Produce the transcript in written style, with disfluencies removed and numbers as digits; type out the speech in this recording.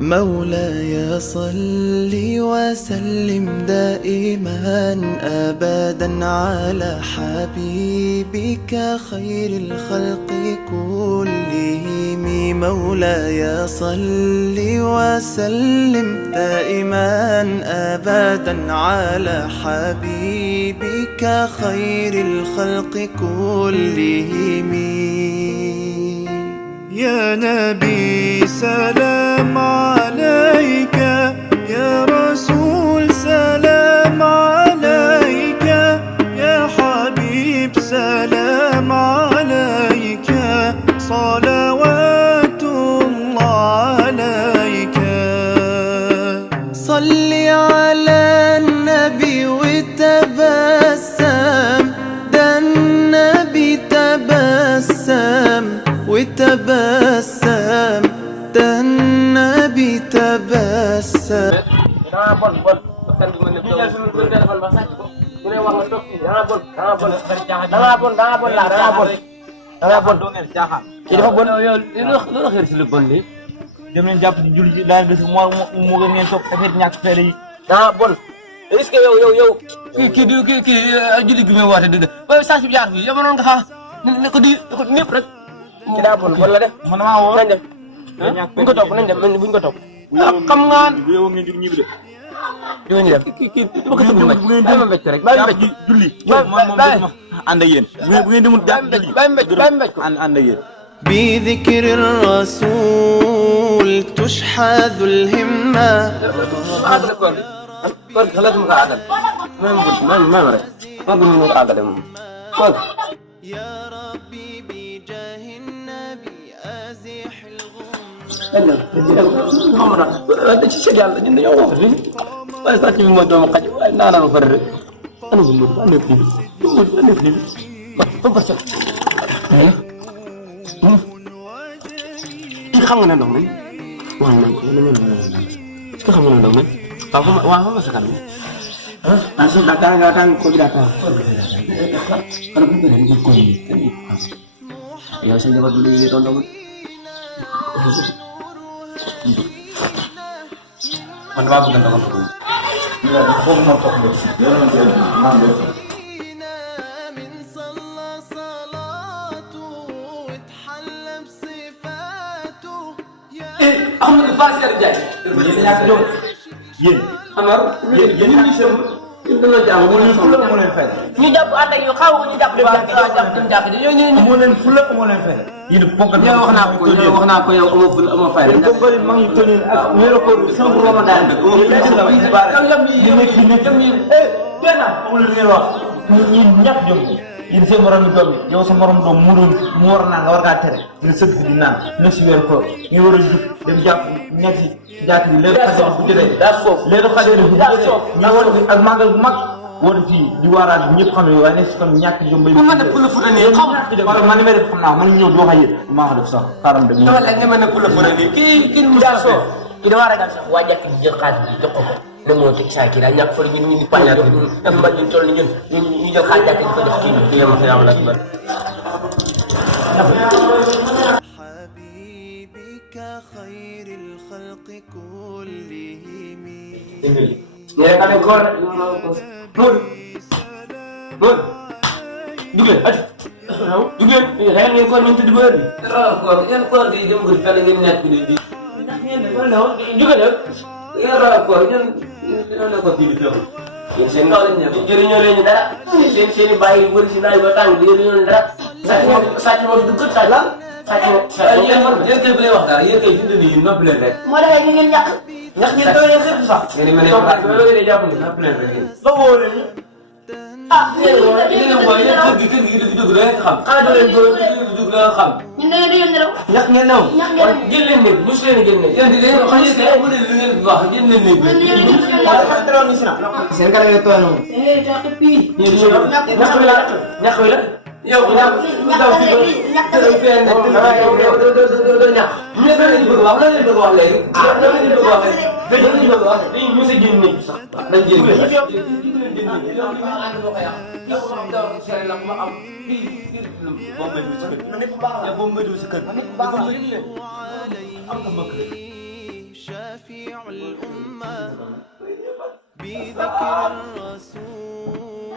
مولاي صل وسلم دائما أبدا على حبيبك خير الخلق كلهم. مولاي صل وسلم دائما أبدا على حبيبك خير الخلق كلهم. يا نبي سلام عليك، يا رسول سلام عليك، يا حبيب سلام عليك، صلوات الله عليك. صل على النبي وتبسم، ده النبي تبسم وتبسم، ده النبي تبسم. ci dafa bon yow lu la xër si lu bon li dem leen jàpp julli ji daal des moo gën ngeen toog affaire ñàkk fayda yi daa bon est-ce que yow kii julli gi muy woote dëgg ba saa si jaar bi yow mënoon nga xaa ne ko di ñëpp rek ci daa bon la def man maa woo nañ def buñ ko topp nañ def buñ ko topp xam nga bu yow ngeen jóg ñibbi de du ñu def kii bu ko tëgg ma mbécc rek bàyyi mbécc julli moom ànd ak yéen bu ngeen demul jàpp julli bàyyi mbécc ànd ak yéen. بذكر الرسول تشحذ الهمة. يا ربي بجاه النبي أزح xam nga ne ndox mi waaw man ko est-ce que xam nga ne ndox mi waaw ma sakal mi ah so datang ko datang kalau bukan ini ko ni ya saya jawab dulu ya teman-teman man ba bukan teman ya ko mo tok ni ya man be Ahmed Fasir Ndiaye. yéen. Amar yéen ñi sem ñu dana jàng mo leen fula mo leen fay. ñu jàpp ànd ak yow xaw ñu jàpp dem jàpp ñu mo leen fula mo leen fay. yéen ponkal yow wax naa ko yow amoo fula amoo fay. ponkal ma ngi toni ak ñeelo ko sama Ramadan bi. ñu nekk benn amul lu ngeen wax. ñun ñàkk jom yéen seen morom doom yi yow sa morom doom mu war naa nga war ngaa tere nga sëgg di naan na si weer koor nga war a jug dem jàpp nekk si jàkk bi léegi xajal bu jëlee léegi xajal bu jëlee ñu war ak màggal bu mag war fii di waaraat bi ñëpp xam ne waaye nekk si kon ñàkk jom bay man ne pula futa nii xam wala man ni may def xam naa man ñëw doo xa yéen maa ko def sax xaaral dem ñëw nga mën ne pula futa nii kii mu daal soo ki dama ragal sax waa jàkk bi jël xaalis bi jox ko ne moo teg saa kii daal ñàkk fa ñun ñu pañaat am ba ñu toll ni ñun ñu jël xaalis jàkk ko jox kii ñu yema sa yàlla akbar حبيبك خير الخلق كلهم. ya kalian keluar Bun Duglen aduh Duglen saya ngeen keluar minta dua hari keluar di jam berapa ngeen net di juga ya ya keluar ñun ana ko di do yeen seen ngolñ jëriñoo leen dara seen bàyyi wër ci naay ba tàng di jëriñoo dara sàcc mo dugg sàcc la sàcc yeen kay blay wax dara yeen kay find ni nopp leen rek mo da ngeen ngeen ñak ñak ngeen doy leen xëpp sax ngeen mel ne lo ngeen jàpp ni nopp leen rek la woo leen ah ngeen mooy kër gi di dugg rek xam xana do leen do dugg la xam ñun da ngeen di yëngu ñak ngeen naw jël leen nek bu seen jël nek yeen di leen xam ni ay bu leen ngeen wax jël leen nek wax dara ni sina seen kala ngeen tono tak pi ñak la yow daw fi ñak fi en do ñak ñu la leen bëgg wax la leen bëgg wax léegi la leen bëgg wax dañu bëgg wax dañu ñu ci génn nek sax dañ génn bombe du ci kër الأمة بذكر الرسول